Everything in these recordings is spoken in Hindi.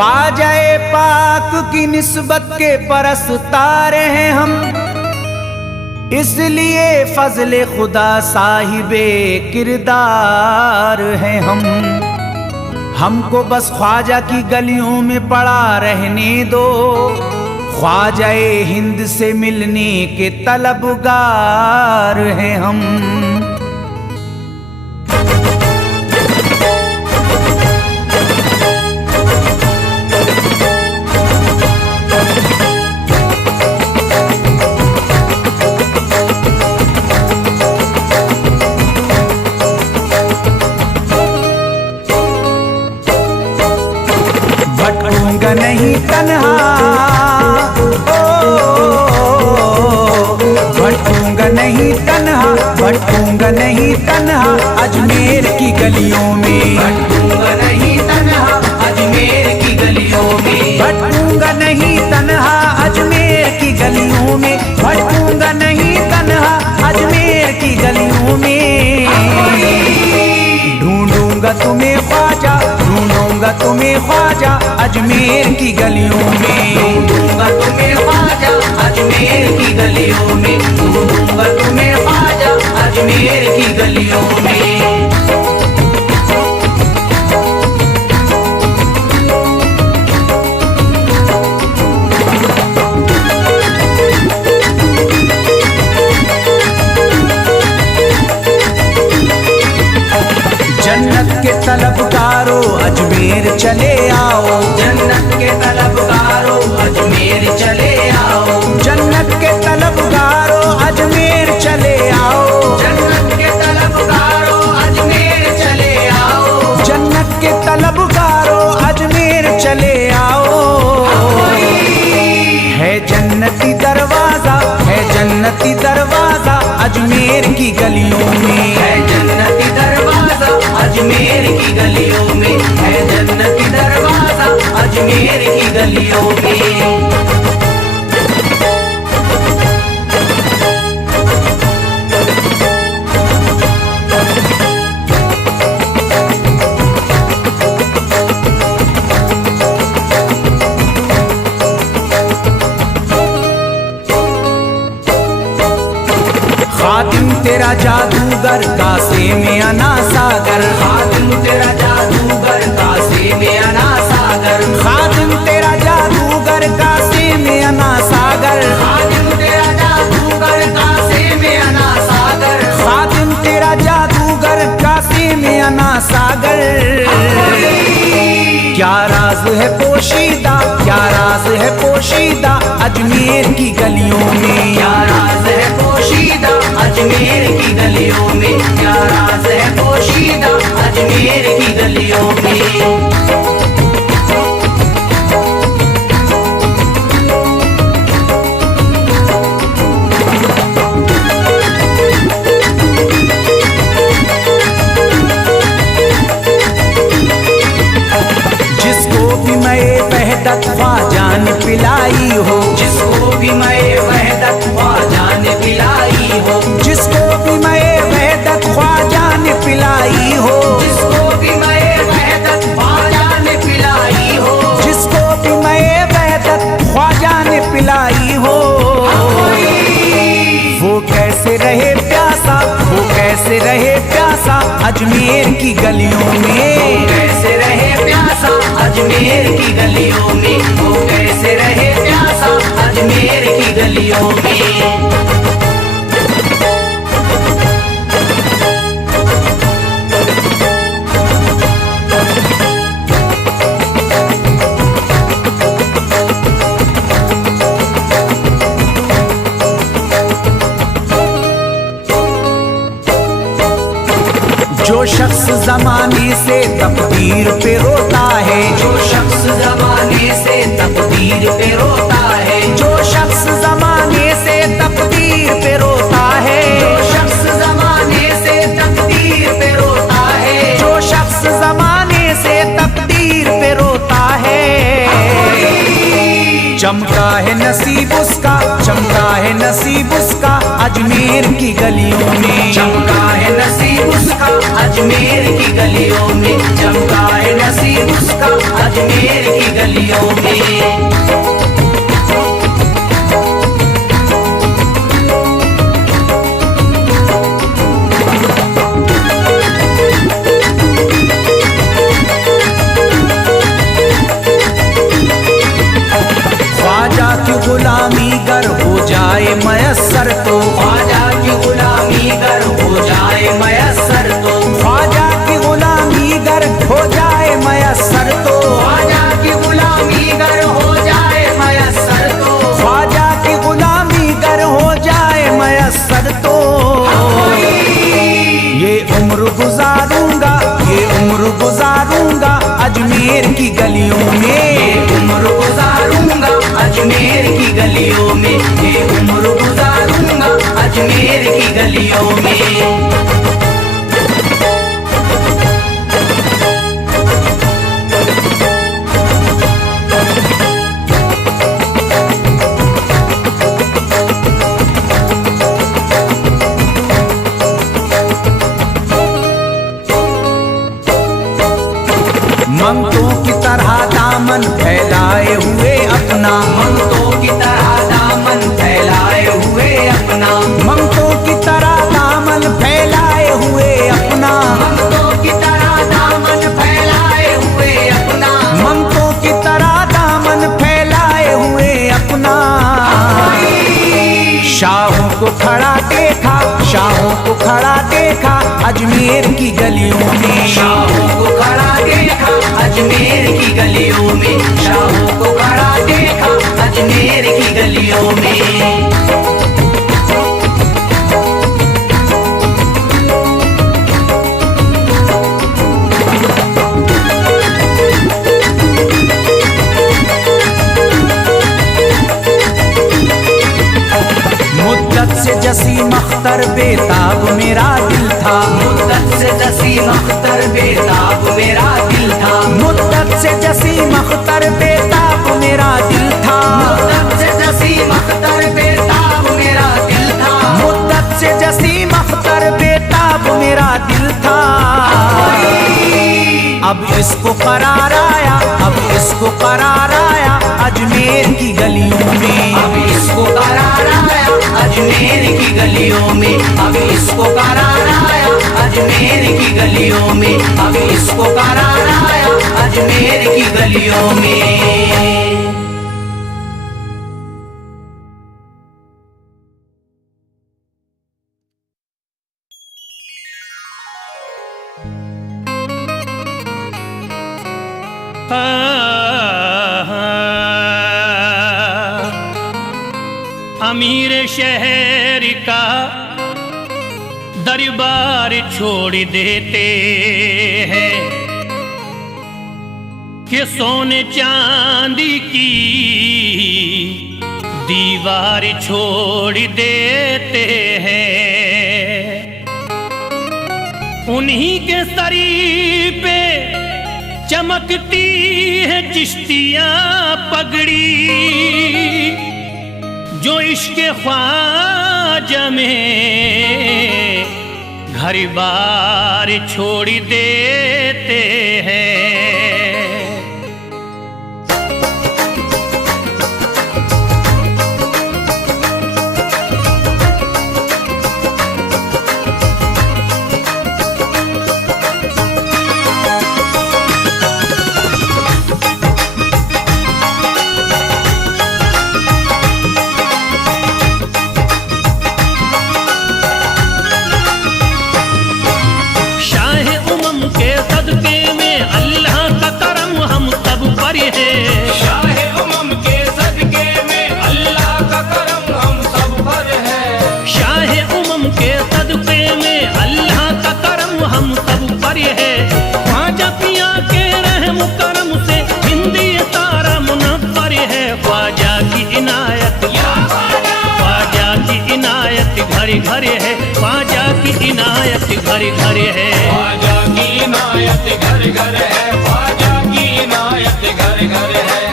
ख्वाजाए पाक की निस्बत के परस्तार हैं हम, इसलिए फजले खुदा साहिबे किरदार हैं हम। हमको बस ख्वाजा की गलियों में पड़ा रहने दो, ख्वाजाए हिंद से मिलने के तलबगार हैं हम। भटकूंगा नहीं तन्हा, भटकूंगा नहीं तन्हा, भटकूंगा नहीं तन्हा अजमेर की गलियों में, भटकूंगा नहीं तन्हा अजमेर की गलियों में, भटकूंगा नहीं तन्हा अजमेर की गलियों में, भटकूंगा नहीं तन्हा अजमेर की गलियों में। ढूंढूंगा तुम्हें ख्वाजा, ढूंढूंगा तुम्हें ख्वाजा अजमेर की गलियों में, ढूंढूंगा तुम्हें ख्वाजा अजमेर की गलियों में, ढूंढूंगा तुम्हें ख्वाजा अजमेर की गलियों में। जन्नत के तलबगारों अजमेर चले आओ, जन्नत के तलबगारों अजमेर चले आओ, जन्नत के तलबगारों अजमेर चले आओ, जन्नत के तलबगारों अजमेर चले आओ, जन्नत के तलबगारों अजमेर चले आओ। है जन्नती दरवाजा, है जन्नती दरवाजा अजमेर की गलियों में, है जन्नती दरवाजा अजमेर की गलियों में, है जन्नती दरवाजा अजमेर की गलियों में। खातिम तेरा जादूगर कासे में अना सागर, खातिम तेरा जादूगर कासे में अना सागर, खातिम तेरा जादूगर कासे में अना सागर, खातिम तेरा जादूगर कासे में अना सागर, खातिम तेरा जादूगर कासे में अना सागर। क्या राज है पोशीदा, क्या राज है पोशीदा अजमेर की गलियों में, क्या राज है पोशीदा अजमेर की गलियों में, क्या राज है पोशीदा अजमेर की गलियों में। जिसको भी मैं वहदत ख्वाजा ने पिलाई हो, जिसको भी मैं वहदत ख्वाजा ने पिलाई हो, जिसको भी मैं वहदत ख्वाजा ने पिलाई हो, जिसको भी मैं वहदत ख्वाजा ने पिलाई हो, जिसको भी मैं वहदत ख्वाजा ने पिलाई हो। वो कैसे रहे प्यासा, वो कैसे रहे प्यासा अजमेर की गलियों में, कैसे रहे प्यासा अजमेर की गलियों में, वो कैसे रहे प्यासा अजमेर की गलियों में। जो शख्स जमाने से तकदीर पे रोता है, जो शख्स जमाने से तकदीर पे रोता है, जो शख्स जमाने से तकदीर पे रोता है, जो शख्स जमाने से तकदीर पे रोता है, जो शख्स जमाने से तकदीर पे रोता है। चमका है नसीब उसका, चमका है नसीब उसका अजमेर की गलियों में, चमका है नसीब उसका अजमेर की गलियों में, चमका है नसीब उसका अजमेर की गलियों को खड़ा देखा अजमेर की गलियों में, शाहों को खड़ा देखा अजमेर की गलियों में, शाहों को खड़ा देखा अजमेर की गलियों में। मुद्दत से जसीम अख्तर बेताब मेरा दिल था, मुद्दत से जसीम अख्तर बेताब मेरा दिल था, मुद्दत से जसीम अख्तर बेताब मेरा दिल था, मुद्दत से जसीम अख्तर बेताब मेरा दिल था, मुद्दत से जसीम अख्तर बेताब मेरा दिल था। अब इसको करार आया, अब इसको करार आया अजमेर की गलियों में, अब इसको करार आया अजमेर की गलियों में, अब इसको करार आया अजमेर की गलियों में, अब इसको करार आया अजमेर की गलियों में। अमीर शहर का दरबार छोड़ देते हैं कि सोने चांदी की दीवार छोड़ देते हैं। उन्हीं के सरी पे चमकती है चिश्तियां पगड़ी, जो इश्क ख्वाजा में घर बार छोड़ देते हैं। घर है ख्वाजा की इनायत, घर घर है ख्वाजा की इनायत, घर घर है ख्वाजा की इनायत, घर घर है।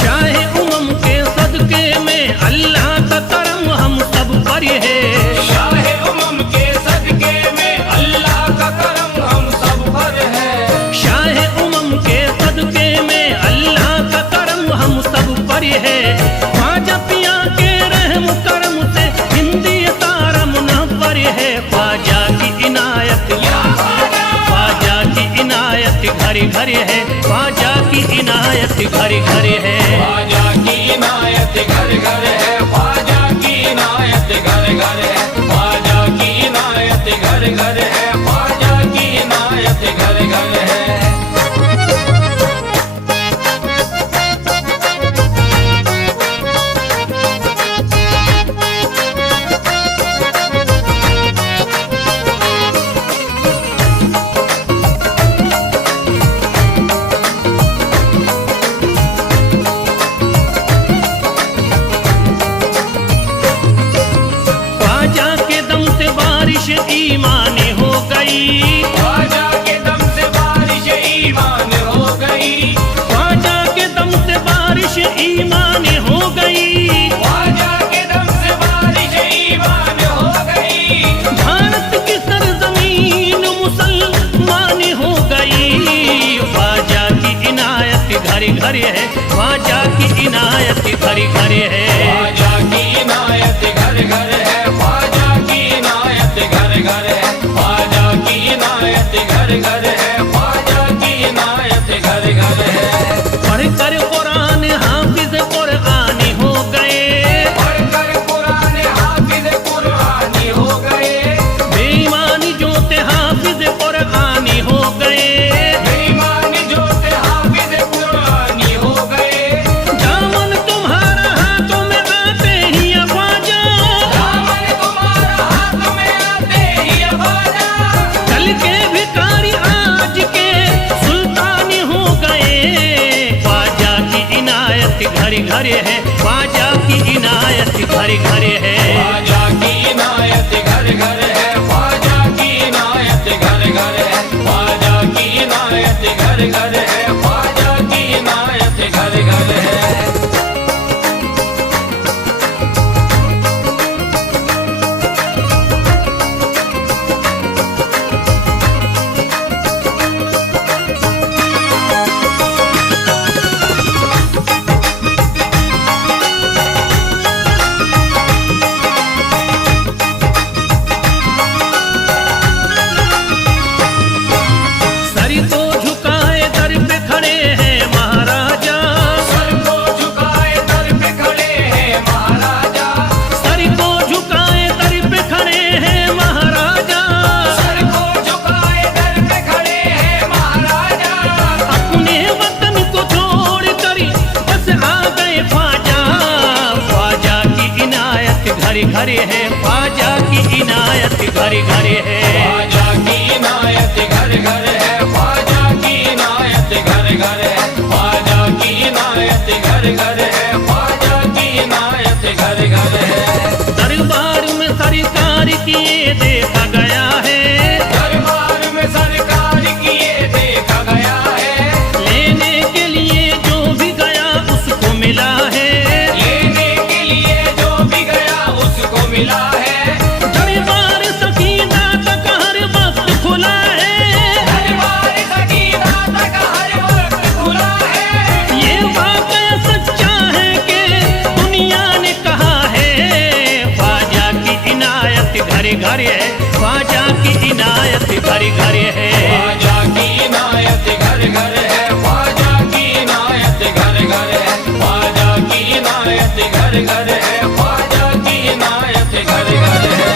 शाह उमम के सदके में अल्लाह का करम हम सब पर है, शाह उमम के सदके में अल्लाह का करम हम सब पर है, शाह उमम के सदके में अल्लाह का करम हम सब पर है। ख्वाजा पिया के रहम करम से हिंदी तारा मुनव्वर है, ख्वाजा की इनायत, ख्वाजा की इनायत घर घर है, ख्वाजा की इनायत घर घर है, ख्वाजा की इनायत घर घर है, ख्वाजा की इनायत घर घर है, ख्वाजा की इनायत घर घर है, ख्वाजा की इनायत घर घर है। ईमान हो गई, ख्वाजा के दम से बारिश ईमान हो गई, ख्वाजा के दम से बारिश ईमान हो गई, ख्वाजा के दम से बारिश ईमान हो गई, भारत की सरजमीन मुसलमान हो गई। ख्वाजा की इनायत घर घर है, ख्वाजा की इनायत घर घर है, ख्वाजा की इनायत घर घर है, ख्वाजा की इनायत घर घर है, ख्वाजा की इनायत घर घर है, ख्वाजा की इनायत घर घर है। पढ़कर कुरान हाफिज कुरानी हो गए, पढ़कर कुरान हाफिज कुरानी हो गए, घर घर है, ख्वाजा की इनायत घर घर है। ख्वाजा की इनायत घर घर है, ख्वाजा की इनायत घर घर है, ख्वाजा की इनायत घर घर है, ख्वाजा की इनायत घर घर है। सर को झुकाए दर पे खड़े हैं महाराजा, सर को झुकाए दर पे खड़े हैं महाराजा, सर को झुकाए दर पे खड़े हैं महाराजा। सर को झुकाए दर पे खड़े हैं महाराजा। अपने वतन को छोड़ कर बस आ गए ख्वाजा, ख्वाजा की इनायत घर घर है, ख्वाजा की इनायत घर घर है। ख्वाजा की इनायत घर घर है, ख्वाजा की इनायत घर घर है, ख्वाजा की इनायत घर घर है, ख्वाजा की इनायत घर घर है। दरबार में सरकार किए देखा गया है, दरबार में सरकार किए देखा गया है, लेने के लिए जो भी गया उसको मिला है, लेने के लिए जो भी गया उसको मिला है। दरबार सकीना तक हर वक्त खुला है, दरबार सकीना तक हर वक्त खुला है। ये वाकया सच्चा है कि दुनिया ने कहा है, ख्वाजा की इनायत घर घर है, ख्वाजा की इनायत घर घर है। ख्वाजा की इनायत घर घर है, ख्वाजा की इनायत घर घर है, ख्वाजा की इनायत घर घर है, ख्वाजा की इनायत घर घर है।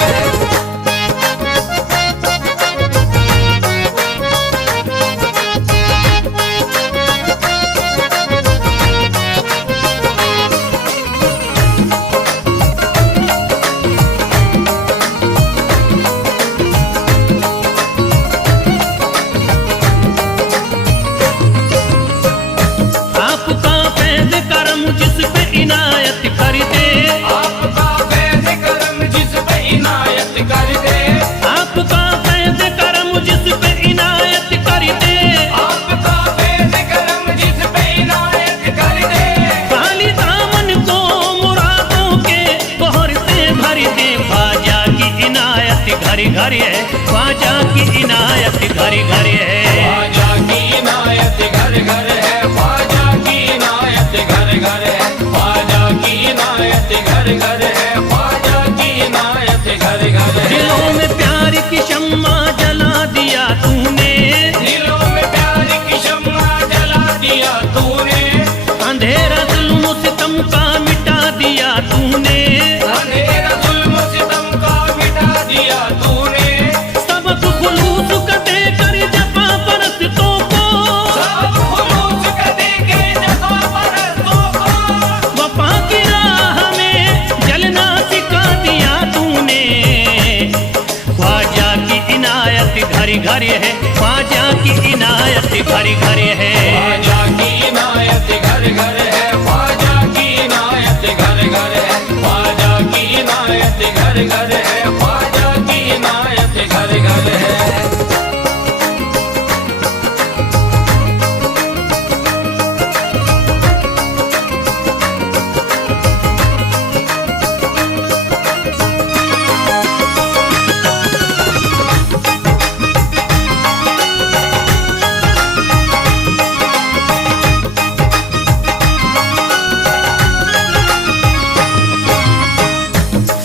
आपका फैज़ करम जिस पे इनायत कर दे, आपका फैज़ करम जिस पे इनायत कर दे, आपका फैज़ करम जिस पे इनायत कर दे, आपका फैज़ करम जिस पे इनायत कर दे। खाली दामन को मुरादों के बहर से भर दे, ख्वाजा की इनायत घर घर है, ख्वाजा की इनायत घर घर है। ख्वाजा की इनायत घर घर है, ख्वाजा की इनायत घर घर है, ख्वाजा की इनायत घर घर है, ख्वाजा की इनायत घर घर है। दिलों में प्यार की शम्मा जला दिया तूने, दिलों में प्यार की शम्मा जला दिया तूने, अंधेरा जुल्म सितम का मिटा दिया तूने, अंधेरा जुल्म सितम का मिटा दिया तूने, सबक खुलूस का देकर जफा परस्तों को, सब खुलूस का देके जफा परस्तों को, वफा की राह में जलना सिखा दिया तूने। ख्वाजा की इनायत घर घर है, ख्वाजा की इनायत घर घर है। ख्वाजा की इनायत घर घर है, ख्वाजा की इनायत घर घर है, ख्वाजा की इनायत घर घर है, ख्वाजा की इनायत घर घर है।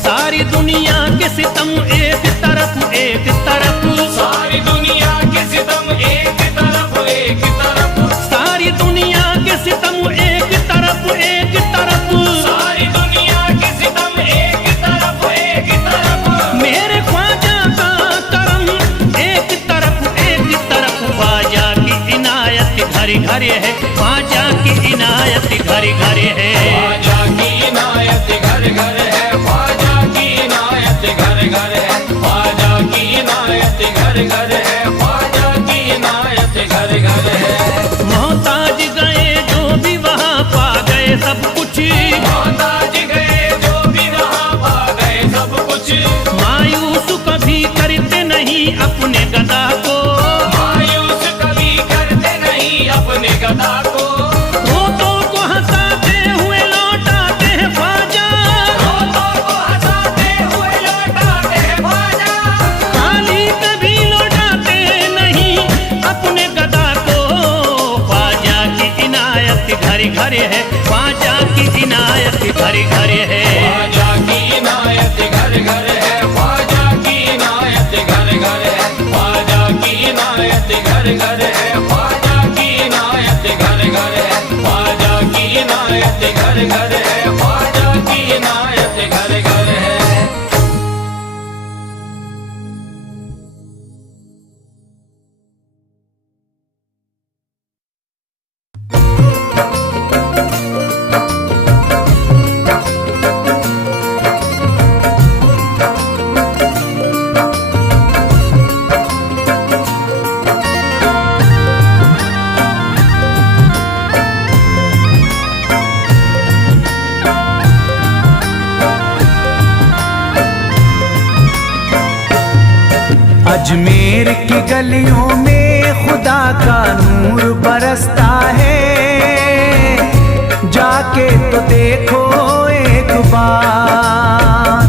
सारी दुनिया के सितम एक तरफ एक तरफ, सारी दुनिया के सितम एक तरफ एक तरफ, सारी दुनिया के सितम एक तरफ एक तरफ, सारी दुनिया के सितम एक तरफ एक तरफ। मेरे ख्वाजा का करम एक तरफ, ख्वाजा की इनायत घर घर है, ख्वाजा की इनायत घर घर है। ख्वाजा की इनायत घर घर है, ख्वाजा की इनायत घर घर है, ख्वाजा की इनायत घर घर है, ख्वाजा की इनायत घर घर है। मोहताज गए जो भी वहाँ पा गए सब कुछ घर है, ख्वाजा की इनायत घर घर है। ख्वाजा की इनायत घर घर है, ख्वाजा की इनायत घर घर है, ख्वाजा की इनायत घर घर है, ख्वाजा की इनायत घर घर है, ख्वाजा की इनायत घर घर है, ख्वाजा की इनायत घर घर है। अजमेर की गलियों में खुदा का नूर बरसता है, जाके तो देखो एक बार।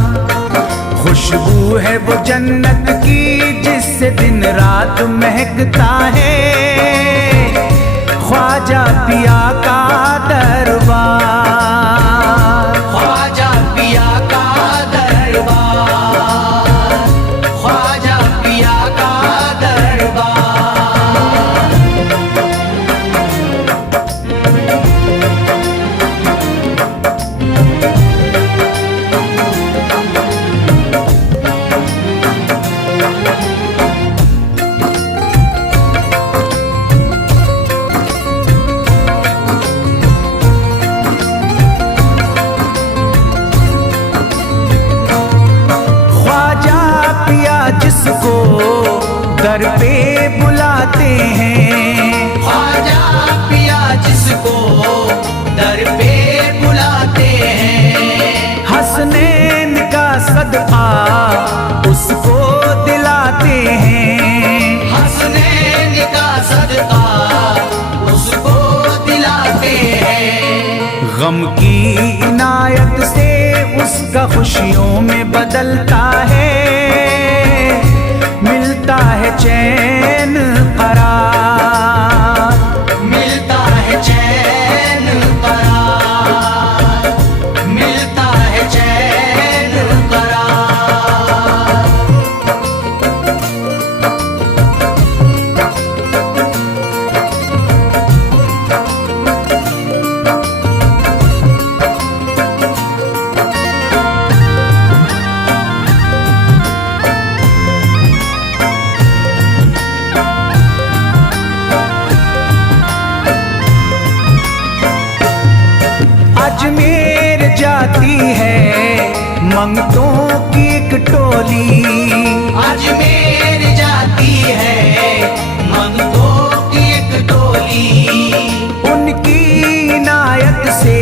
खुशबू है वो जन्नत की जिससे दिन रात महकता है, ख्वाजा पिया का दरबार। ख्वाजा पिया का दरबार, ख्वाजा पिया का दरबार। जिसको दर पे बुलाते हैं, ख्वाजा पिया जिसको दर पे बुलाते हैं, हसनैन का सदका उसको दिलाते हैं, हसनैन का सदका उसको दिलाते हैं। गम की इनायत से उसका खुशियों में बदलता है, मिलता है चैन करार, मिलता है चैन करार, मिलता है चैन करार। अजमेर जाती है मंगतों की एक टोली, अजमेर जाती है मंगतों की एक टोली, उनकी इनायत से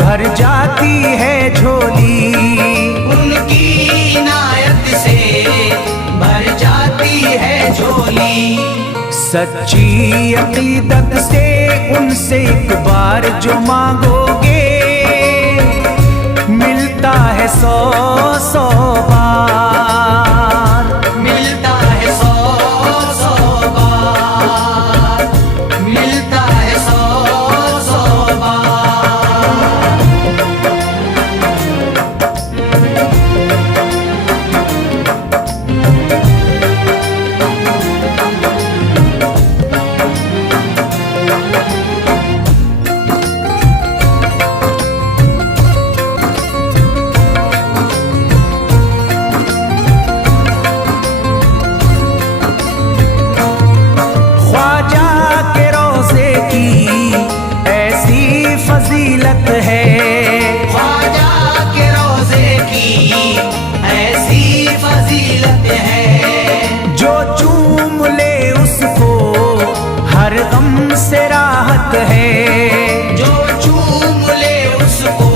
भर जाती है झोली, उनकी इनायत से भर जाती है झोली। सच्ची अकीदत से उनसे एक बार जो मांगोगे, मिलता है 100 बार, मिलता है 100 बार, मिलता है 100 बार। फजीलत है, ख्वाजा के रोजे की ऐसी फजीलत है, जो चूम ले उसको हर गम से राहत है, जो चूम ले उसको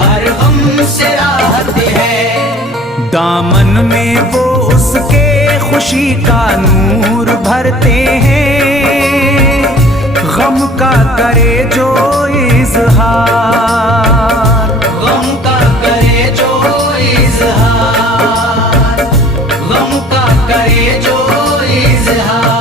हर गम से राहत है। दामन में वो उसके खुशी का नूर भरते हैं, गम का करे जो इजहार, गम का करे जो इजहार, गम का करे जो इजहार।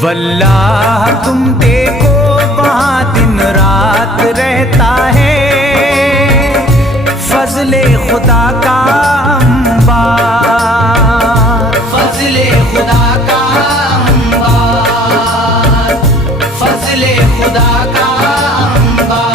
वल्लाह तुम देखो वहाँ दिन रात रहता है, फजले खुदा का अंबार, फजले खुदा का अंबार, फजले खुदा का अंबार।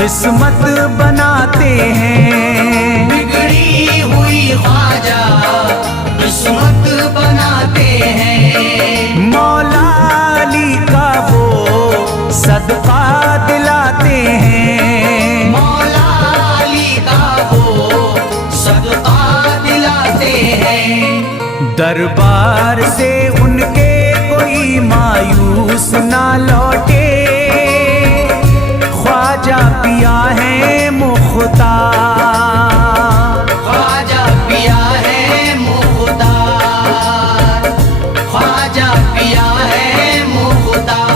किस्मत बनाते हैं, बिगड़ी हुई ख्वाजा किस्मत बनाते हैं। मौला अली का वो सदका दिलाते हैं, मौला अली का वो सदका दिलाते हैं। दरबार से उनके कोई मायूस ना लौटे, ख्वाजा पिया है मुख्तार, ख्वाजा पिया है मुख्तार, ख्वाजा पिया है मुख्तार।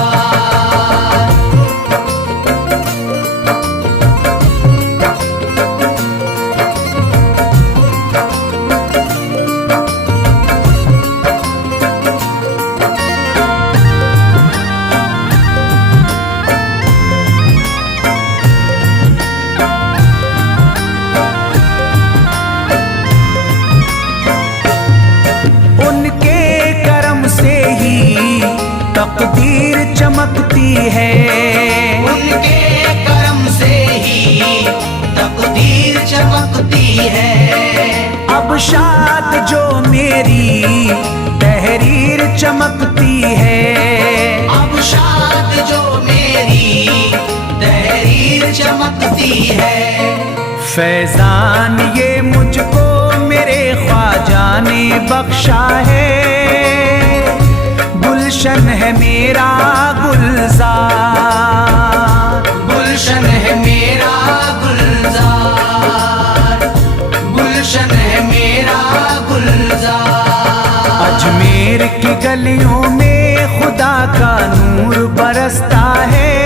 तकदीर चमकती है, उनके करम से ही तकदीर चमकती है। अब शाद जो मेरी तहरीर चमकती है, अब शाद जो मेरी तहरीर चमकती है। फैजान ये मुझको मेरे ख्वाजा ने बख्शा है, गुलशन है मेरा गुलजार, गुलशन है मेरा गुलजार, गुलशन है मेरा गुलजार। अजमेर की गलियों में खुदा का नूर बरसता है,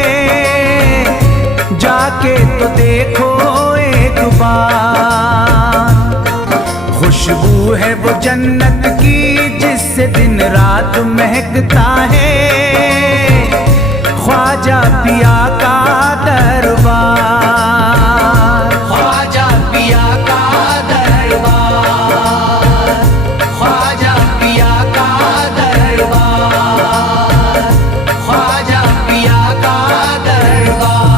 जाके तो देखो एक बार, खुशबू है वो जन्नत की जिससे दिन रात महकता है, ख्वाजा पिया का दरबार, ख्वाजा पिया का दरबार, ख्वाजा पिया का दरबार, ख्वाजा पिया का दरबार।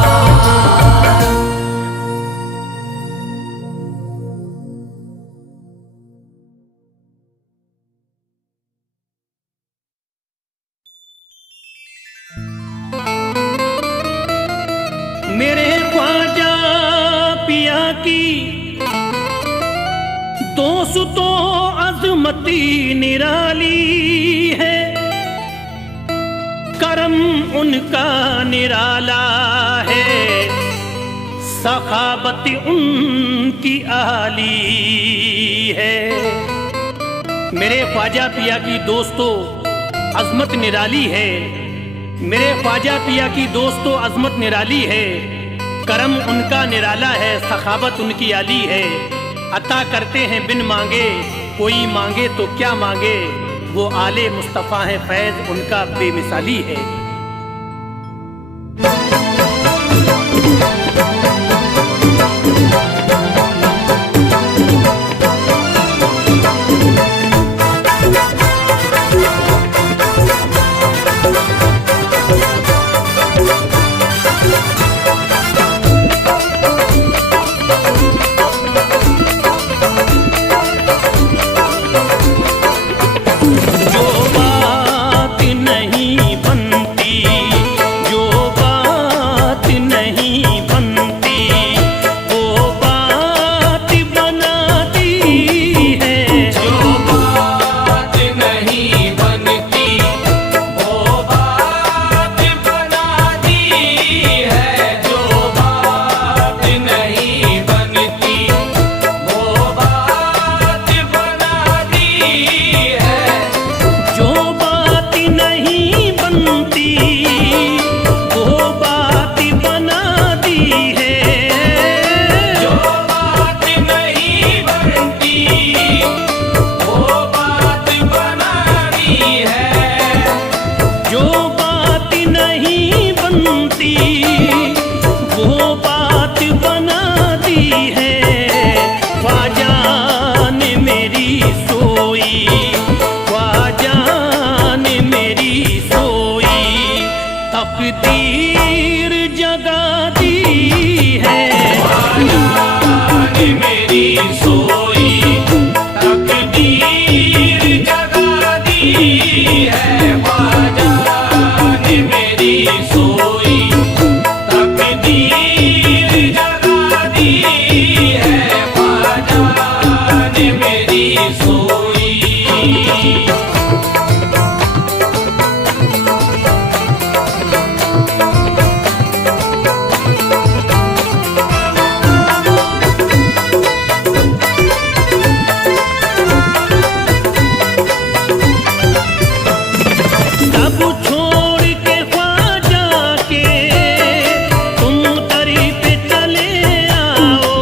मेरे ख्वाजा पिया की दोस्तों अजमती निराली है, करम उनका निराला है, सखावती उनकी आली है। मेरे ख्वाजा पिया की दोस्तों अजमत निराली है, मेरे ख्वाजा पिया की दोस्तों अजमत निराली है, करम उनका निराला है, सखावत उनकी आली है। अता करते हैं बिन मांगे, कोई मांगे तो क्या मांगे, वो आले मुस्तफ़ा है, फैज़ उनका बेमिसाली है। जो बात नहीं बनती जाने मेरी सोई। सब छोड़ के ख्वाजा के तुम दरी पे चले आओ।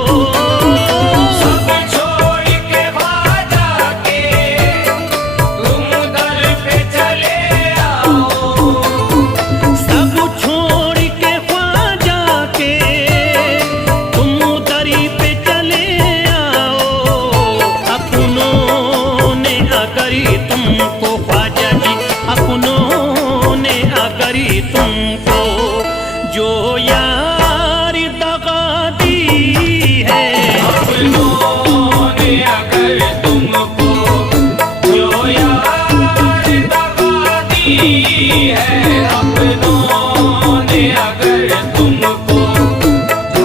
सब छोड़ के ख्वाजा के तुम दर पे चले आओ। सब छोड़ के ख्वाजा के तुम दरी पे चले आओ। अपनों ने अगरी तुमको ख्वाजा जी, अपनों ने अगरी तुमको जो यार दगा दी है। अपनों ने अगर तुमको जो यार दगा दी है। अपनों ने अगर तुमको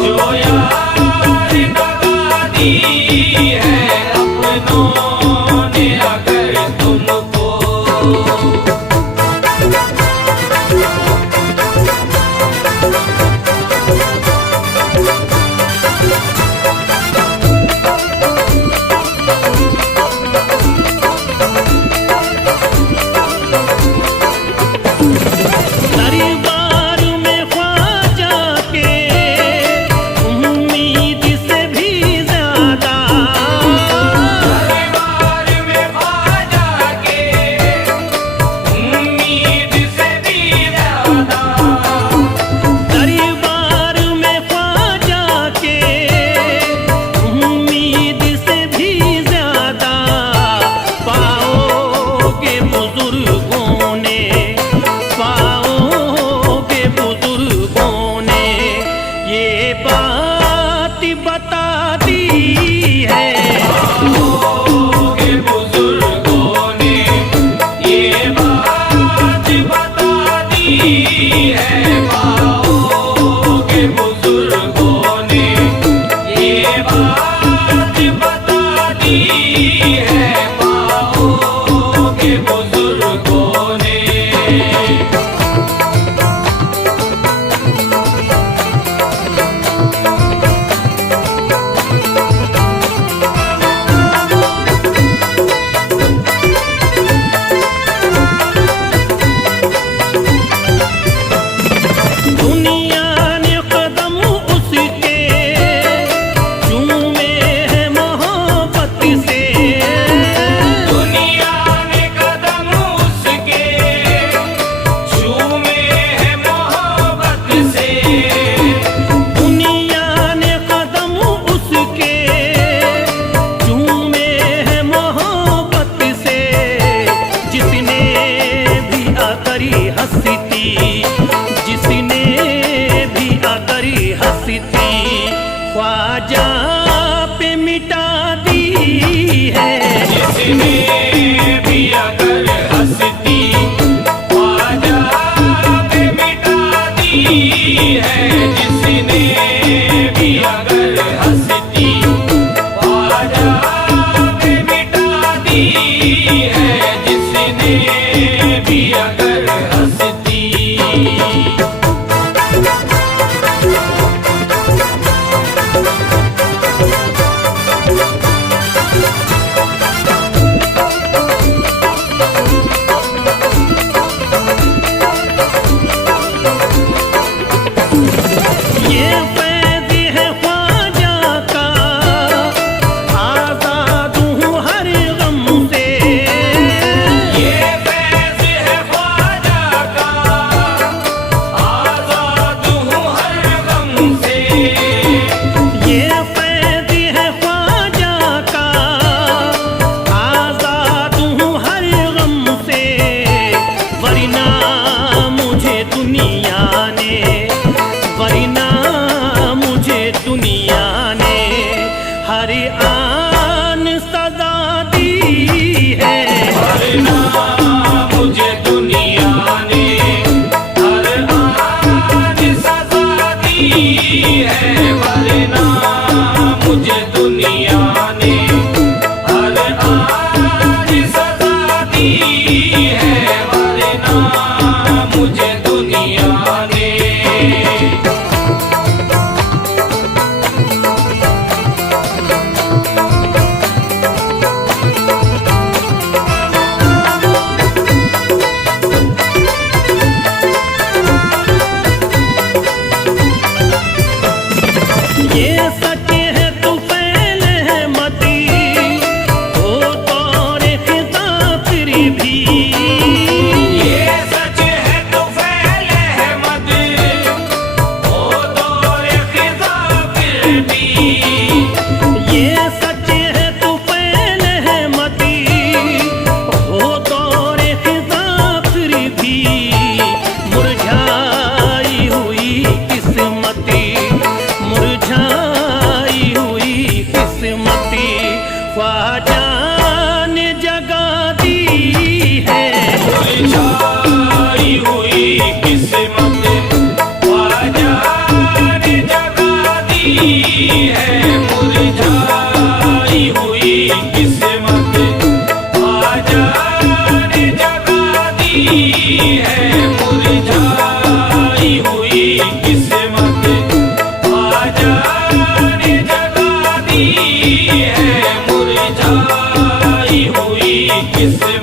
जो यार दगा दी है। अपनों ने अगर तुमको दरबार में ख्वाजा के उम्मीद से भी ज्यादा। दरबार में ख्वाजा के उम्मीद से भी ज्यादा। दरबार में ख्वाजा के उम्मीद से भी ज्यादा पाओगे बुजुर्गों ने, पाओगे बुजुर्गों ने ये बात बता दी है। के बुजुर्गों ने ये बात बता दी है। पाओ के बुजुर्गों ने ये बात बता दी है। पाओ के बुजुर्गों ने दुनिया ने कदम उसके चूमे है मोहब्बत से। दुनिया ने कदम उसके चूमे है मोहब्बत से। दुनिया ने कदम उसके चूमे है मोहब्बत से। जिसने भी आकरी हंसती, जिसने भी आकरी हंसती ख्वाजा पे मिटा दी है। जिसने भी अगर हंसती ख्वाजा पे मिटा दी है। जिसने भी अगर हंसती ख्वाजा पे मिटा दी है। जिसने भी अगर हंसती ये फैज़ है ख्वाजा का, आज़ाद हूँ हर गम से। ख्वाजा ने जगा दी है। मुरझाई हुई किस्मत ख्वाजा ने जगा दी है। मुरझाई हुई किस्मत ख्वाजा ने जगा दी है। मुरझाई हुई किस्मत ख्वाजा ने जगा दी है। मुरझाई हुई किस्मत